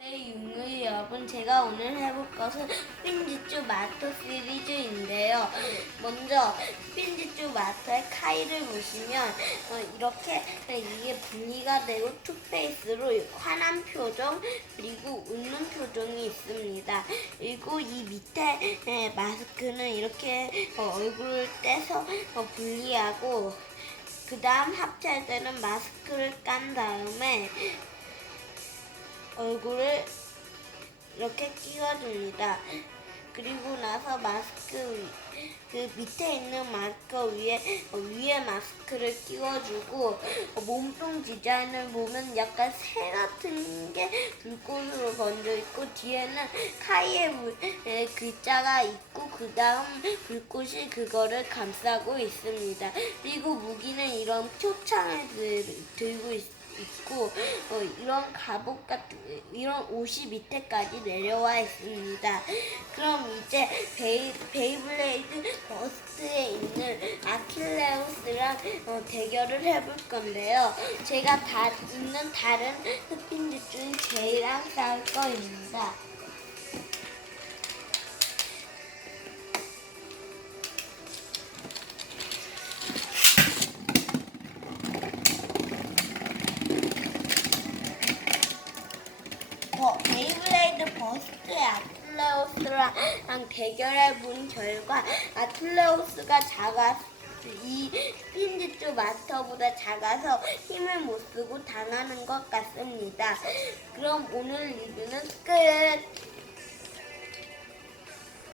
네, 융의 여러분, 제가 오늘 해볼 것은 스핀지쭈 마터 시리즈인데요. 먼저 스핀지쭈 마터의 카이를 보시면 어, 이렇게 이게 분리가 되고 투페이스로 화난 표정 그리고 웃는 표정이 있습니다. 그리고 이 밑에 에, 마스크는 이렇게 어, 얼굴을 떼서 어, 분리하고 그 다음 합체할 때는 마스크를 깐 다음에 얼굴을 이렇게 끼워줍니다. 그리고 나서 마스크 위- 그 밑에 있는 마스크 위에 어, 위에 마스크를 끼워주고 어, 몸통 디자인을 보면 약간 새 같은 게 불꽃으로 번져 있고 뒤에는 카이의 글자가 있고 그 다음 불꽃이 그거를 감싸고 있습니다. 그리고 무기는 이런 표창을 들, 들고 있, 있고 어, 이런 갑옷 같은 이런 옷이 밑에까지 내려와 있습니다. 그럼 이제 베이, 베이블레이드 버스트에 있는 아킬레우스랑 어, 대결을 해볼 건데요. 제가 다 있는 다른 스핀즈 중 제이랑 싸울 거입니다. 버, 베이블레이드 버스트의 아틀레우스랑 대결해 본 결과 아틀레우스가 작아 이 스핀지쭈 마스터보다 작아서 힘을 못 쓰고 당하는 것 같습니다. 그럼 오늘 리뷰는 끝.